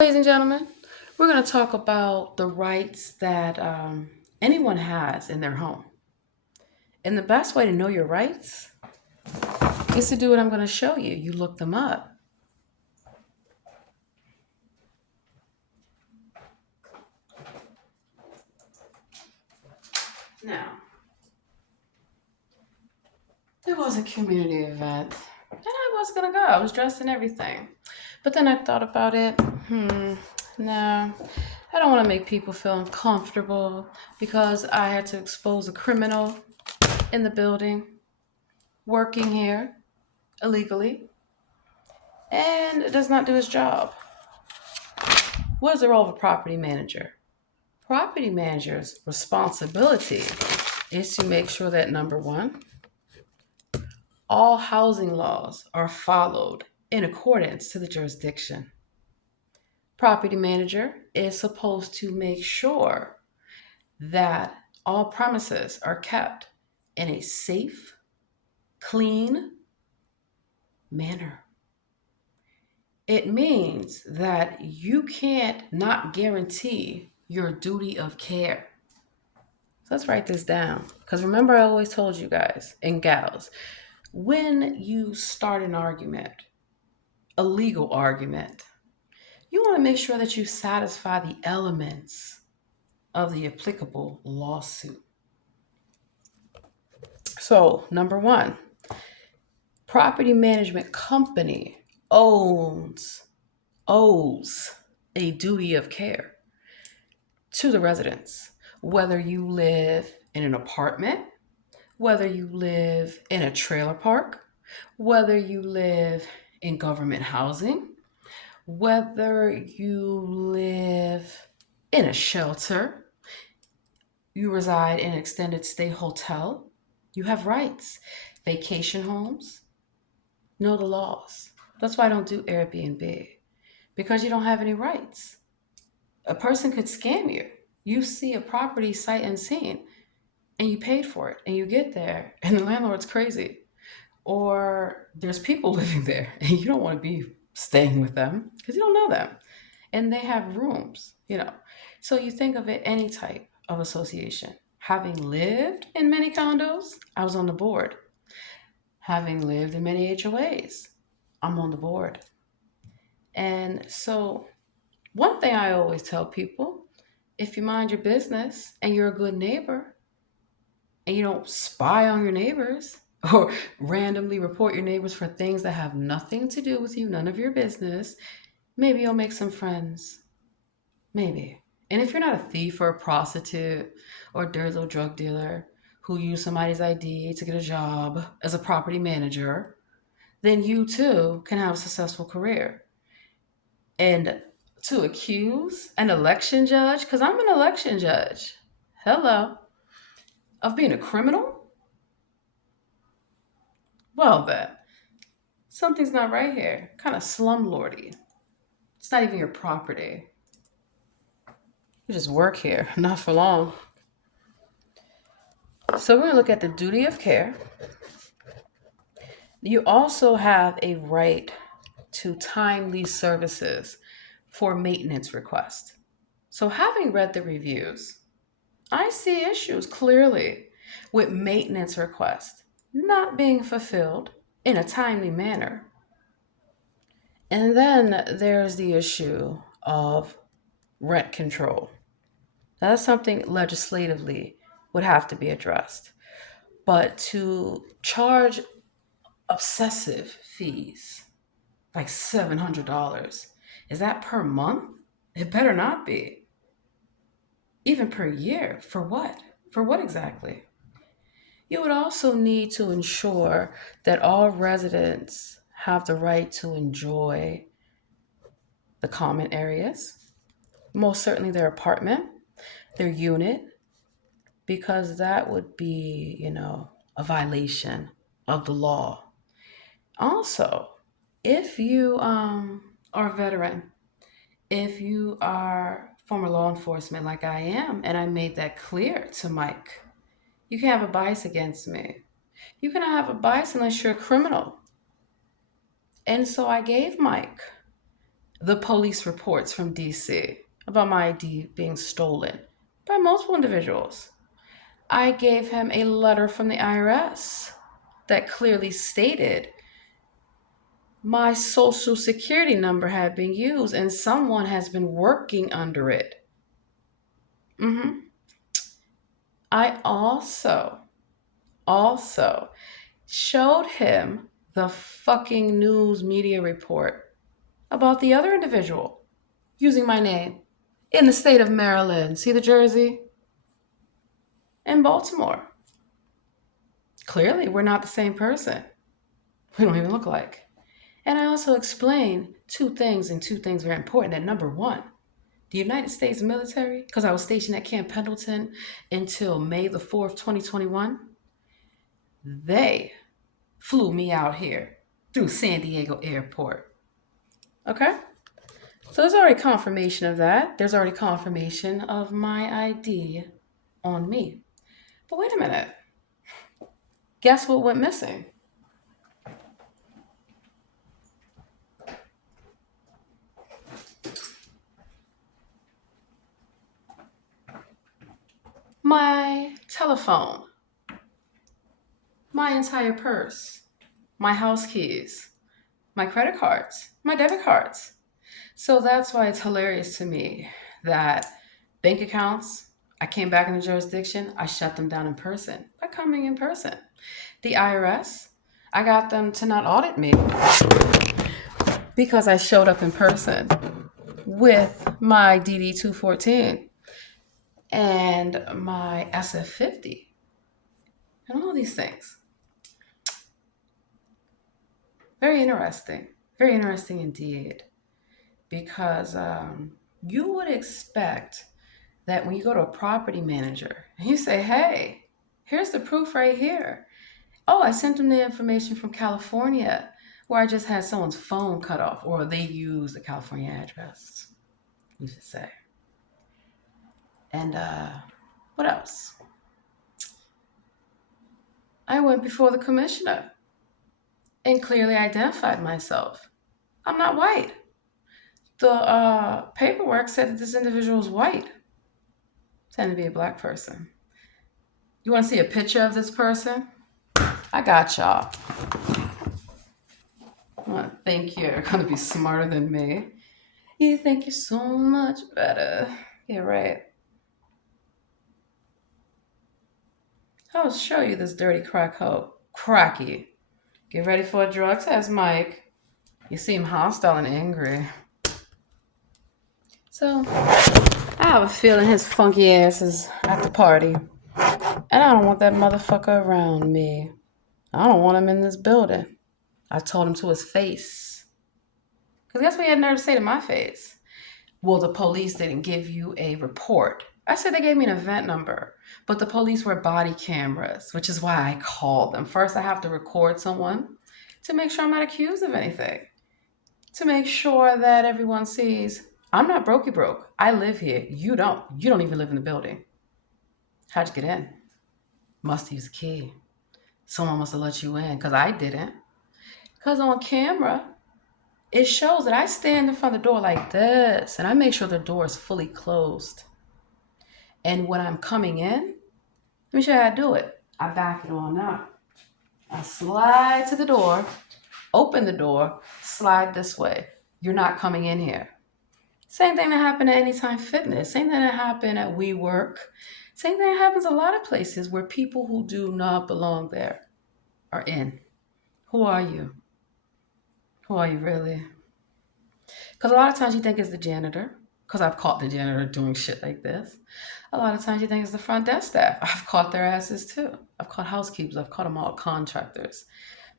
Ladies and gentlemen, we're going to talk about the rights that anyone has in their home. And the best way to know your rights is to do what I'm going to show you. You look them up. Now, there was a community event, and I was going to go. I was dressed and everything. But then I thought about it. No, I don't want to make people feel uncomfortable because I had to expose a criminal in the building working here illegally and does not do his job. What is the role of a property manager? Property manager's responsibility is to make sure that number one, all housing laws are followed in accordance to the jurisdiction. Property manager is supposed to make sure that all premises are kept in a safe, clean manner. It means that you can't not guarantee your duty of care. So let's write this down. Because remember, I always told you guys and gals, when you start an argument, a legal argument, you want to make sure that you satisfy the elements of the applicable lawsuit. So, number one, property management company owns, owes a duty of care to the residents, whether you live in an apartment, whether you live in a trailer park, whether you live in government housing, whether you live in a shelter, you reside in an extended stay hotel, you have rights. Vacation homes, know the laws. That's why I don't do Airbnb, because you don't have any rights. A person could scam you. You see a property sight unseen and you paid for it and you get there and the landlord's crazy, or there's people living there and you don't want to be staying with them because you don't know them and they have rooms. So you think of it any type of association. Having lived in many condos, I was on the board. Having lived in many HOAs, I'm on the board. And so one thing I always tell people, if you mind your business and you're a good neighbor and you don't spy on your neighbors or randomly report your neighbors for things that have nothing to do with you, none of your business, maybe you'll make some friends. Maybe. And if you're not a thief or a prostitute or a dirty little drug dealer who used somebody's ID to get a job as a property manager, then you too can have a successful career. And to accuse an election judge, because I'm an election judge, hello, of being a criminal, well, then, something's not right here. Kind of slumlordy. It's not even your property. You just work here, not for long. So we're going to look at the duty of care. You also have a right to timely services for maintenance requests. So, having read the reviews, I see issues clearly with maintenance requests not being fulfilled in a timely manner. And then there's the issue of rent control. That's something legislatively would have to be addressed. But to charge obsessive fees, like $700, is that per month? It better not be. Even per year. For what? For what exactly? You would also need to ensure that all residents have the right to enjoy the common areas, most certainly their apartment, their unit, because that would be, a violation of the law. Also, if you are a veteran, if you are former law enforcement like I am, and I made that clear to Mike, you can have a bias against me. You cannot have a bias unless you're a criminal. And so I gave Mike the police reports from DC about my ID being stolen by multiple individuals. I gave him a letter from the IRS that clearly stated my social security number had been used and someone has been working under it. hmm I also showed him the fucking news media report about the other individual using my name in the state of Maryland. See the Jersey? In Baltimore. Clearly, we're not the same person. We don't even look alike. And I also explained two things, and two things very important. That number one, the United States military, because I was stationed at Camp Pendleton until May the 4th, 2021, they flew me out here through San Diego Airport. Okay? So there's already confirmation of that. There's already confirmation of my ID on me. But wait a minute. Guess what went missing? My telephone, my entire purse, my house keys, my credit cards, my debit cards. So that's why it's hilarious to me that bank accounts, I came back in the jurisdiction, I shut them down in person by coming in person. The IRS, I got them to not audit me because I showed up in person with my DD 214 and my SF 50 and all these things. Very interesting indeed, because you would expect that when you go to a property manager and you say, hey, here's the proof right here. Oh, I sent them the information from California where I just had someone's phone cut off, or they used the California address, you should say. And what else? I went before the commissioner and clearly identified myself. I'm not white. The paperwork said that this individual is white. Tend to be a black person. You want to see a picture of this person? I got y'all. I think you're going to be smarter than me. You think you're so much better. Yeah, right. I'll show you this dirty crack hoe. Cracky. Get ready for a drug test, Mike. You seem hostile and angry. So, I have a feeling his funky ass is at the party. And I don't want that motherfucker around me. I don't want him in this building. I told him to his face. Because guess what he had nerve to say to my face? Well, the police didn't give you a report. I said they gave me an event number, but the police were body cameras, which is why I called them. First, I have to record someone to make sure I'm not accused of anything, to make sure that everyone sees I'm not brokey broke. I live here. You don't. You don't even live in the building. How'd you get in? Must use a key. Someone must have let you in, because I didn't. Because on camera, it shows that I stand in front of the door like this, and I make sure the door is fully closed. And when I'm coming in, let me show you how to do it. I back it on up. I slide to the door, open the door, slide this way. You're not coming in here. Same thing that happened at Anytime Fitness. Same thing that happened at WeWork. Same thing that happens a lot of places where people who do not belong there are in. Who are you? Who are you really? Because a lot of times you think it's the janitor, because I've caught the janitor doing shit like this. A lot of times you think it's the front desk staff. I've caught their asses too. I've caught housekeepers. I've caught them all contractors.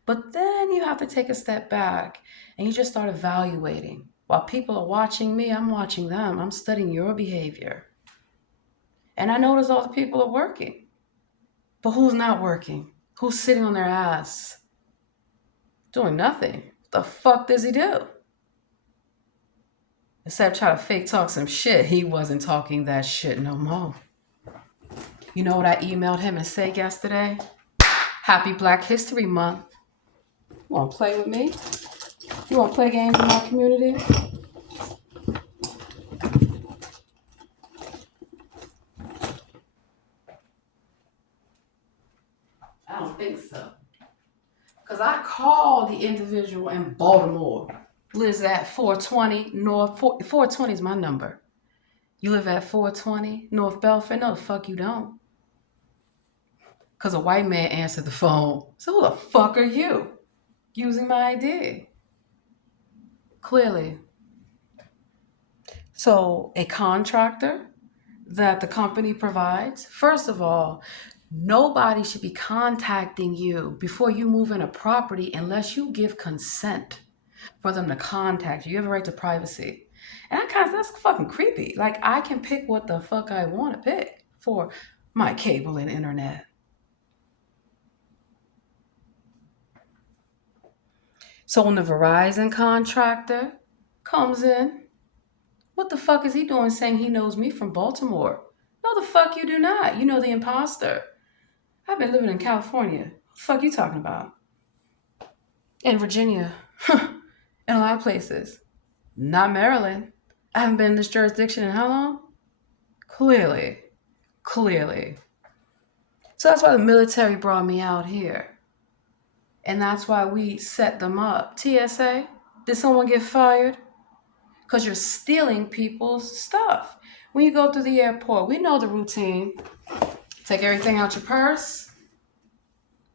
But then you have to take a step back and you just start evaluating. While people are watching me, I'm watching them. I'm studying your behavior. And I notice all the people are working. But who's not working? Who's sitting on their ass? Doing nothing. What the fuck does he do? Except try to fake talk some shit. He wasn't talking that shit no more. You know what I emailed him and said yesterday? Happy Black History Month. You want to play with me? You want to play games in my community? so. Because I called the individual in Baltimore. Lives at 420 North. 420 is my number. You live at 420 North Belford? No, the fuck you don't. Because a white man answered the phone. So who the fuck are you? Using my ID. Clearly. So a contractor that the company provides, first of all, nobody should be contacting you before you move in a property unless you give consent for them to contact you. You have a right to privacy. And that's fucking creepy. Like, I can pick what the fuck I want to pick for my cable and internet. So when the Verizon contractor comes in, what the fuck is he doing saying he knows me from Baltimore? No, the fuck you do not. You know the imposter. I've been living in California. What the fuck you talking about? In Virginia. In a lot of places. Not Maryland. I haven't been in this jurisdiction in how long? Clearly. So that's why the military brought me out here. And that's why we set them up. TSA, did someone get fired? Because you're stealing people's stuff. When you go through the airport, we know the routine. Take everything out your purse.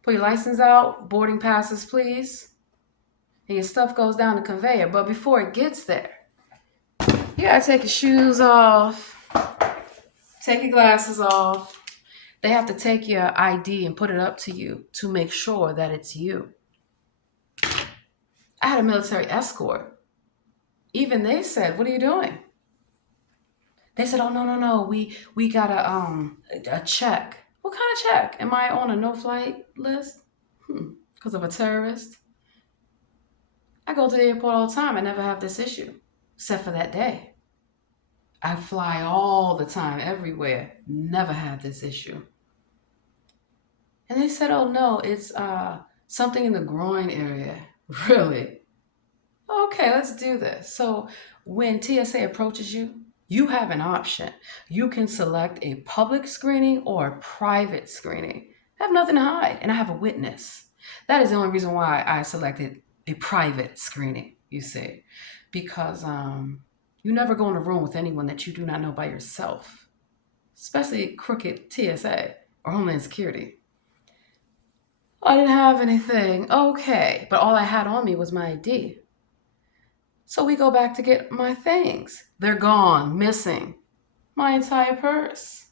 Put your license out. Boarding passes, please. And your stuff goes down the conveyor. But before it gets there, you gotta take your shoes off. Take your glasses off. They have to take your ID and put it up to you to make sure that it's you. I had a military escort. Even they said, "What are you doing?" They said, "Oh, no. We got a check." What kind of check? Am I on a no-flight list? Because of a terrorist? I go to the airport all the time. I never have this issue, except for that day. I fly all the time, everywhere. Never have this issue. And they said, "Oh, no, it's something in the groin area." Really? Okay, let's do this. So when TSA approaches you, you have an option. You can select a public screening or a private screening. I have nothing to hide, and I have a witness. That is the only reason why I selected a private screening, you see, because you never go in a room with anyone that you do not know by yourself, especially crooked TSA or Homeland Security. I didn't have anything. Okay, but all I had on me was my ID. So we go back to get my things. They're gone, missing. My entire purse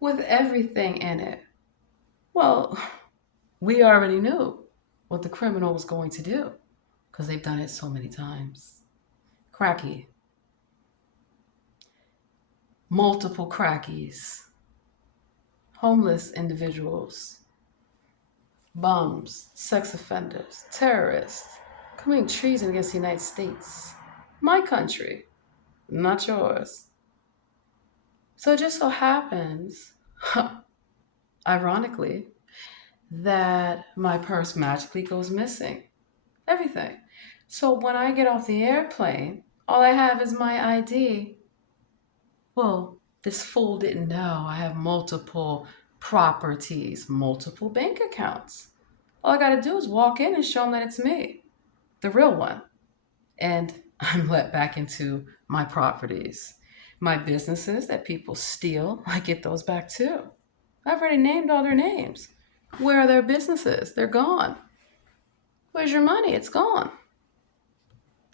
with everything in it. Well, we already knew what the criminal was going to do because they've done it so many times. Cracky. Multiple crackies. Homeless individuals. Bums. Sex offenders. Terrorists. Committing treason against the United States. My country. Not yours. So it just so happens, ironically, that my purse magically goes missing. Everything. So when I get off the airplane, all I have is my ID. Well, this fool didn't know I have multiple properties, multiple bank accounts. All I got to do is walk in and show him that it's me, the real one. And I'm let back into my properties. My businesses that people steal, I get those back too. I've already named all their names. Where are their businesses? They're gone. Where's your money? It's gone.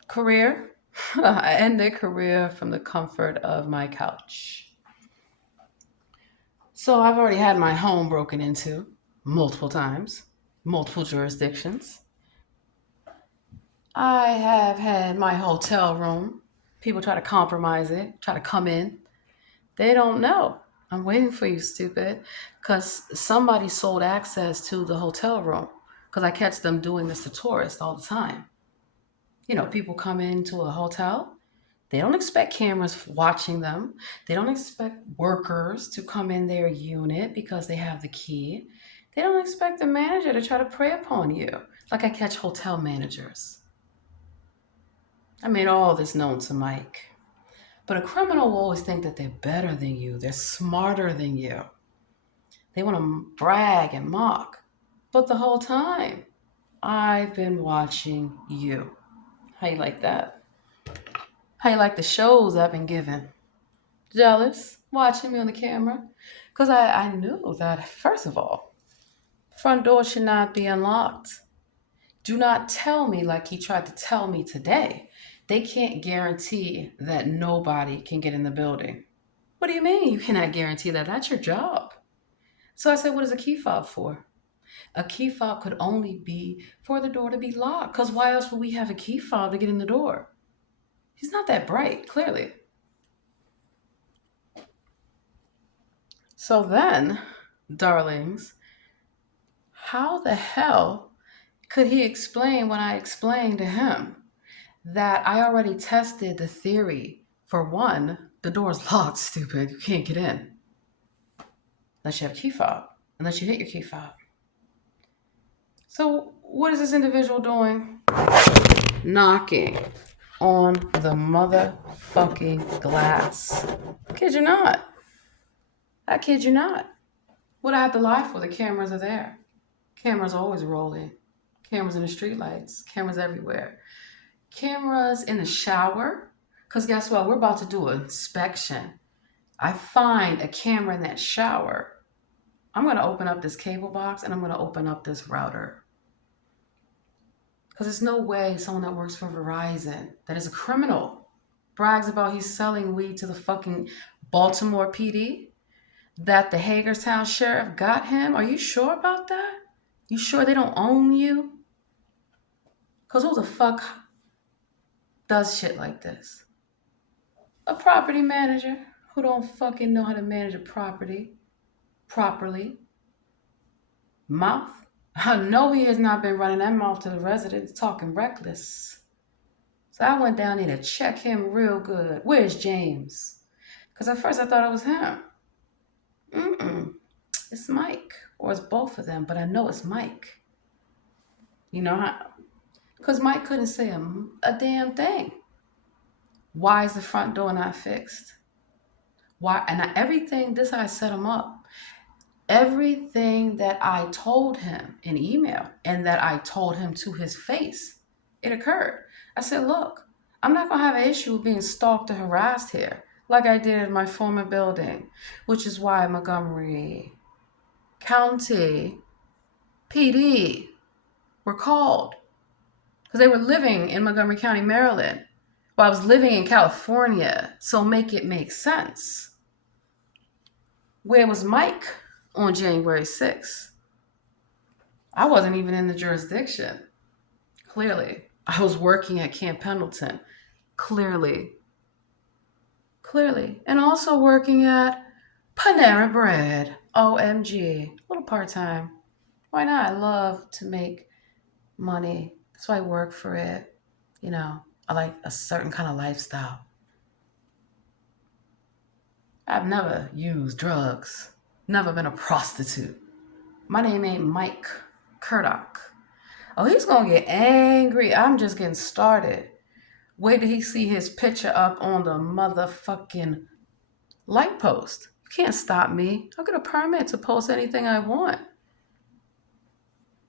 Career? I ended career from the comfort of my couch. So I've already had my home broken into multiple times, multiple jurisdictions. I have had my hotel room. People try to compromise it, try to come in. They don't know. I'm waiting for you, stupid. Because somebody sold access to the hotel room. Because I catch them doing this to tourists all the time. You know, people come into a hotel. They don't expect cameras watching them. They don't expect workers to come in their unit because they have the key. They don't expect the manager to try to prey upon you. Like I catch hotel managers. I made all this known to Mike. But a criminal will always think that they're better than you. They're smarter than you. They want to brag and mock. But the whole time, I've been watching you. How you like that? How you like the shows I've been given? Jealous? Watching me on the camera? Because I knew that, first of all, front door should not be unlocked. Do not tell me like he tried to tell me today. They can't guarantee that nobody can get in the building. What do you mean you cannot guarantee that? That's your job. So I said, what is a key fob for? A key fob could only be for the door to be locked. Because why else would we have a key fob to get in the door? He's not that bright, clearly. So then, darlings, how the hell could he explain when I explained to him that I already tested the theory? For one, the door's locked, stupid. You can't get in unless you have a key fob, unless you hit your key fob. So what is this individual doing? Knocking on the motherfucking glass. I kid you not. I kid you not. What I have to lie for, the cameras are there. Cameras are always rolling. Cameras in the streetlights. Cameras everywhere. Cameras in the shower. Because guess what? We're about to do an inspection. I find a camera in that shower. I'm going to open up this cable box and I'm going to open up this router. Because there's no way someone that works for Verizon, that is a criminal, brags about he's selling weed to the fucking Baltimore PD, that the Hagerstown sheriff got him. Are you sure about that? You sure they don't own you? Because who the fuck does shit like this? A property manager who don't fucking know how to manage a property properly. Mouth. I know he has not been running that mouth to the residents, talking reckless. So I went down there to check him real good. Where's James? Because at first I thought it was him. It's Mike. Or it's both of them, but I know it's Mike. You know how? Because Mike couldn't say a damn thing. Why is the front door not fixed? Why? And everything, this I set him up. Everything that I told him in email and that I told him to his face, it occurred. I said, look, I'm not going to have an issue with being stalked or harassed here like I did in my former building, which is why Montgomery County PD were called because they were living in Montgomery County, Maryland, while I was living in California. So make it make sense. Where was Mike on January 6th? I wasn't even in the jurisdiction. Clearly. I was working at Camp Pendleton. Clearly. And also working at Panera Bread. OMG. A little part-time. Why not? I love to make money. That's why I work for it. You know, I like a certain kind of lifestyle. I've never used drugs. Never been a prostitute. My name ain't Mike Curdock. Oh, he's gonna get angry. I'm just getting started. Wait till he see his picture up on the motherfucking light post. You can't stop me. I'll get a permit to post anything I want.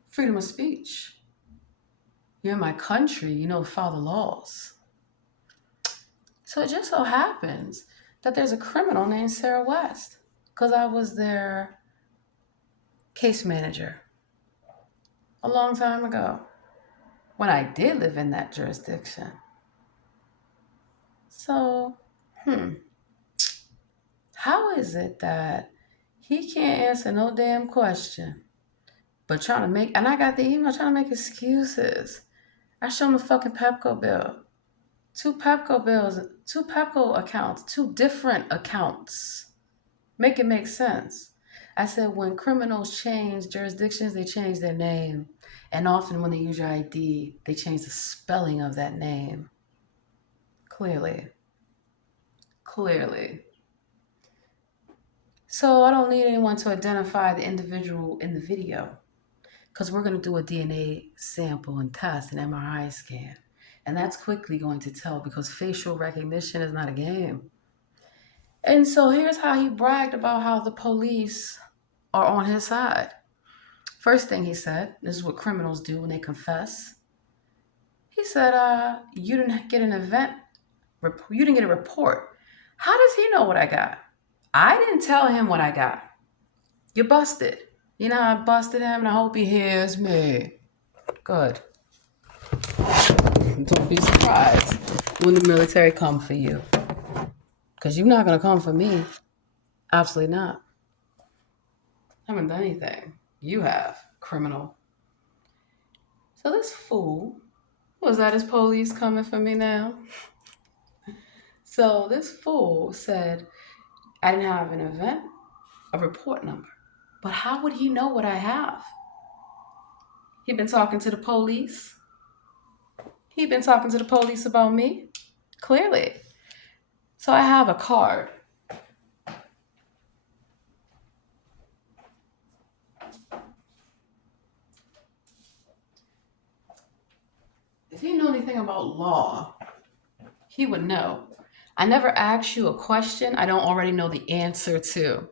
Freedom of speech. You're in my country. You know, follow the laws. So it just so happens that there's a criminal named Sarah West because I was their case manager a long time ago when I did live in that jurisdiction. So, how is it that he can't answer no damn question, but trying to make, and I got the email trying to make excuses. I show him the fucking Pepco bill. Two Pepco bills, two Pepco accounts, two different accounts. Make it make sense. I said when criminals change jurisdictions, they change their name. And often when they use your ID, they change the spelling of that name. Clearly. So I don't need anyone to identify the individual in the video because we're going to do a DNA sample and test, an MRI scan. And that's quickly going to tell because facial recognition is not a game. And so here's how he bragged about how the police are on his side. First thing he said, this is what criminals do when they confess. He said, you didn't get an event, you didn't get a report. How does he know what I got? I didn't tell him what I got. You busted. You know, I busted him and I hope he hears me. Good. Don't be surprised when the military come for you. Because you're not going to come for me. Absolutely not. I haven't done anything. You have, criminal. So this fool, was that his police coming for me now? So this fool said, I didn't have an event, a report number. But how would he know what I have? He been talking to the police. He been talking to the police about me. Clearly. So I have a card. If he knew anything about law, he would know. I never ask you a question I don't already know the answer to.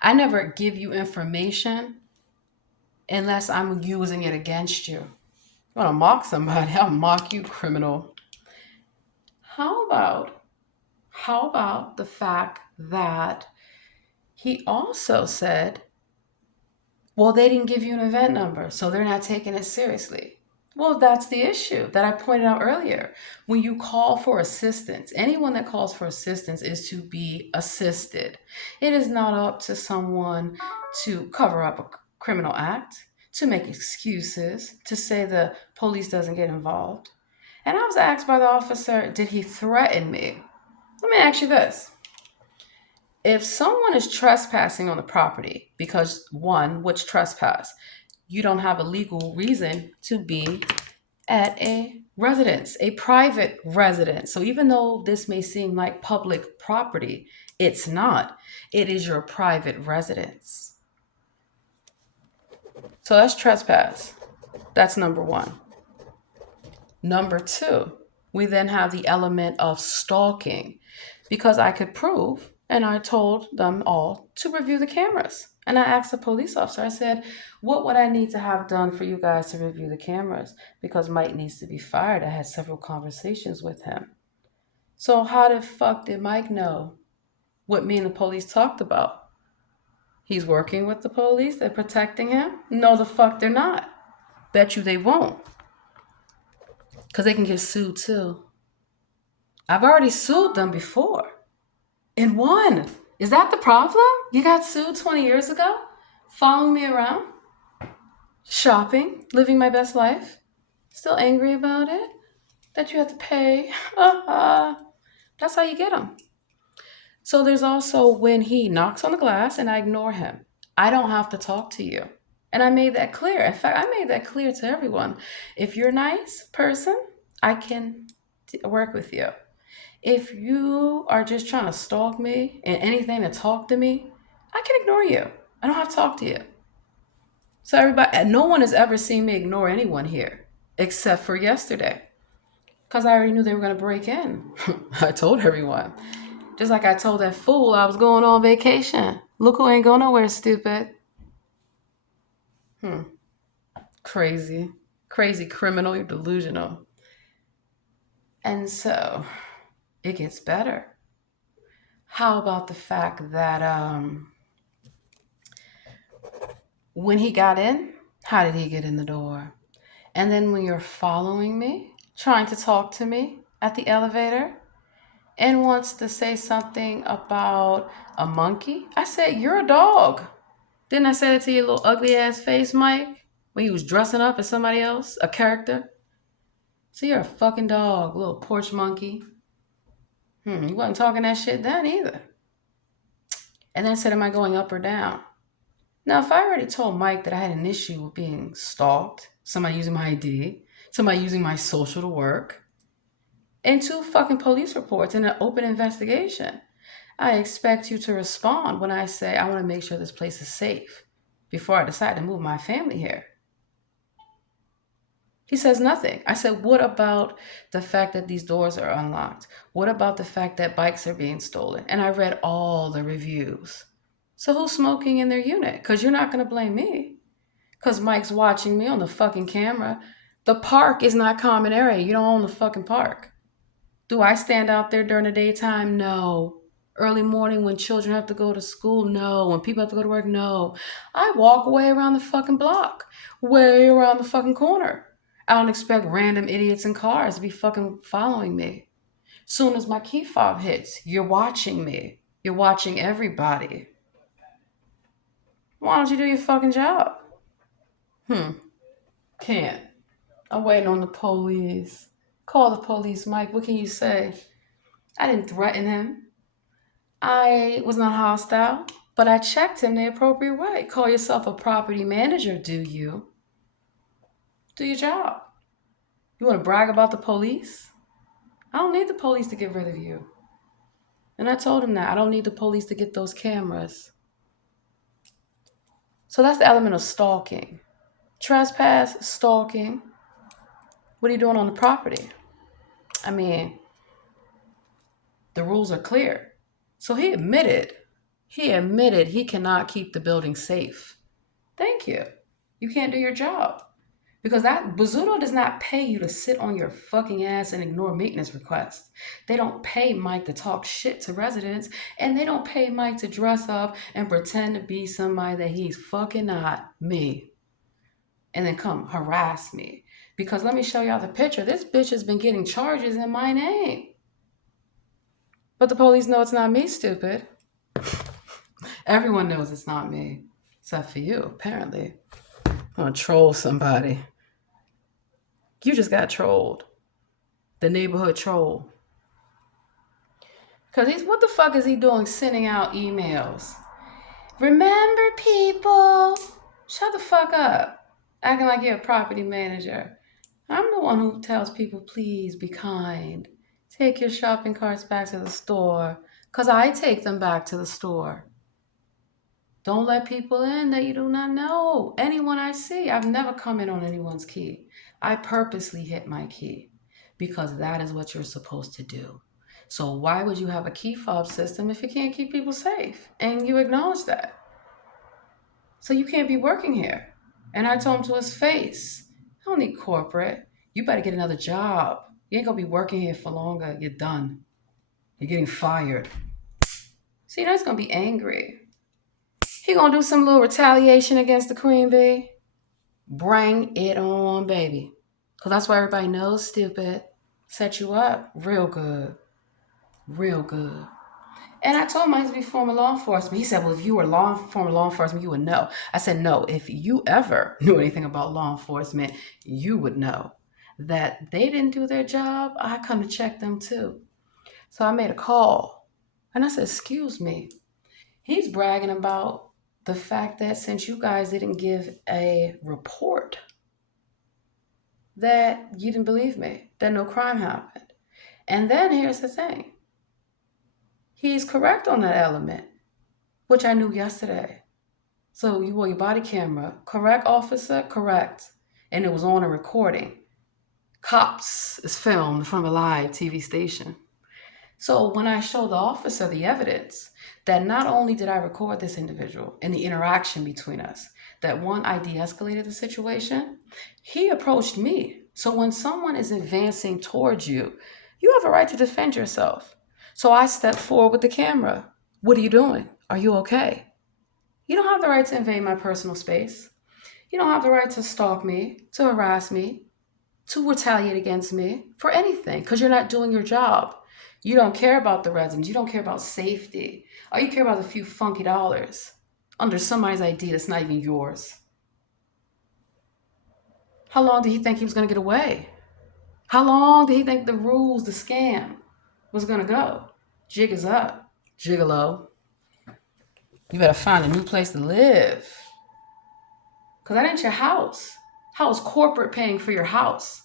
I never give you information unless I'm using it against you. You want to mock somebody? I'll mock you, criminal. How about the fact that he also said, well, they didn't give you an event number, so they're not taking it seriously. Well, that's the issue that I pointed out earlier. When you call for assistance, anyone that calls for assistance is to be assisted. It is not up to someone to cover up a criminal act, to make excuses, to say the police doesn't get involved. And I was asked by the officer, did he threaten me? Let me ask you this. If someone is trespassing on the property, because one, what's trespass? You don't have a legal reason to be at a residence, a private residence. So even though this may seem like public property, it's not. It is your private residence. So that's trespass. That's number one. Number two, we then have the element of stalking, because I could prove, and I told them all to review the cameras. And I asked the police officer, I said, what would I need to have done for you guys to review the cameras? Because Mike needs to be fired. I had several conversations with him. So how the fuck did Mike know what me and the police talked about? He's working with the police. They're protecting him. No, the fuck they're not. Bet you they won't. Because they can get sued too. I've already sued them before and won. Is that the problem? You got sued 20 years ago? Following me around? Shopping? Living my best life? Still angry about it? That you have to pay? That's how you get them. So there's also when he knocks on the glass and I ignore him. I don't have to talk to you. And I made that clear. In fact, I made that clear to everyone. If you're a nice person, I can work with you. If you are just trying to stalk me and anything to talk to me, I can ignore you. I don't have to talk to you. So everybody, no one has ever seen me ignore anyone here except for yesterday, because I already knew they were going to break in. I told everyone. Just like I told that fool I was going on vacation. Look who ain't going nowhere, stupid. Crazy. Crazy criminal. You're delusional. And so it gets better. How about the fact that when he got in, how did he get in the door? And then when you're following me, trying to talk to me at the elevator, and wants to say something about a monkey, I said, you're a dog. Didn't I say it to your little ugly ass face, Mike? When you was dressing up as somebody else, a character? So you're a fucking dog, little porch monkey. You wasn't talking that shit then either. And then I said, am I going up or down? Now, if I already told Mike that I had an issue with being stalked, somebody using my ID, somebody using my social to work, and 2 fucking police reports and an open investigation, I expect you to respond when I say I want to make sure this place is safe before I decide to move my family here. He says nothing. I said, what about the fact that these doors are unlocked? What about the fact that bikes are being stolen? And I read all the reviews. So who's smoking in their unit? Because you're not going to blame me. Because Mike's watching me on the fucking camera. The park is not common area. You don't own the fucking park. Do I stand out there during the daytime? No. Early morning when children have to go to school? No. When people have to go to work? No. I walk way around the fucking block, way around the fucking corner. I don't expect random idiots in cars to be fucking following me. Soon as my key fob hits, you're watching me. You're watching everybody. Why don't you do your fucking job? Can't. I'm waiting on the police. Call the police, Mike. What can you say? I didn't threaten him. I was not hostile, but I checked him the appropriate way. Call yourself a property manager, do you? Do your job. You want to brag about the police? I don't need the police to get rid of you. And I told him that. I don't need the police to get those cameras. So that's the element of stalking. Trespass, stalking. What are you doing on the property? I mean, the rules are clear. So he admitted he cannot keep the building safe. Thank you. You can't do your job. Because that Bozzuto does not pay you to sit on your fucking ass and ignore maintenance requests. They don't pay Mike to talk shit to residents, and they don't pay Mike to dress up and pretend to be somebody that he's fucking not, me, and then come harass me. Because let me show y'all the picture. This bitch has been getting charges in my name. But the police know it's not me, stupid. Everyone knows it's not me, except for you, apparently. I'm gonna troll somebody. You just got trolled. The neighborhood troll. Because what the fuck is he doing sending out emails? Remember, people. Shut the fuck up. Acting like you're a property manager. I'm the one who tells people, please be kind. Take your shopping carts back to the store. Because I take them back to the store. Don't let people in that you do not know. Anyone I see, I've never come in on anyone's key. I purposely hit my key because that is what you're supposed to do. So why would you have a key fob system if you can't keep people safe? And you acknowledge that. So you can't be working here. And I told him to his face, I don't need corporate. You better get another job. You ain't gonna be working here for longer. You're done. You're getting fired. See, that's gonna be angry. He gonna do some little retaliation against the queen bee? Bring it on, baby. Because that's why everybody knows, stupid. Set you up real good. Real good. And I told him I used to be former law enforcement. He said, well, if you were former law enforcement, you would know. I said, no, if you ever knew anything about law enforcement, you would know that they didn't do their job. I come to check them too. So I made a call. And I said, excuse me. He's bragging about the fact that since you guys didn't give a report, that you didn't believe me, that no crime happened. And then here's the thing. He's correct on that element, which I knew yesterday. So you wore your body camera. Correct, officer? Correct. And it was on a recording. Cops is filmed from a live TV station. So when I showed the officer the evidence that not only did I record this individual and the interaction between us, that one, I de-escalated the situation, he approached me. So when someone is advancing towards you, you have a right to defend yourself. So I stepped forward with the camera. What are you doing? Are you okay? You don't have the right to invade my personal space. You don't have the right to stalk me, to harass me, to retaliate against me for anything because you're not doing your job. You don't care about the residents. You don't care about safety. All you care about is a few funky dollars under somebody's ID that's not even yours. How long did he think he was going to get away? How long did he think the rules, the scam, was going to go? Jig is up, gigolo. You better find a new place to live. Because that ain't your house. How is corporate paying for your house?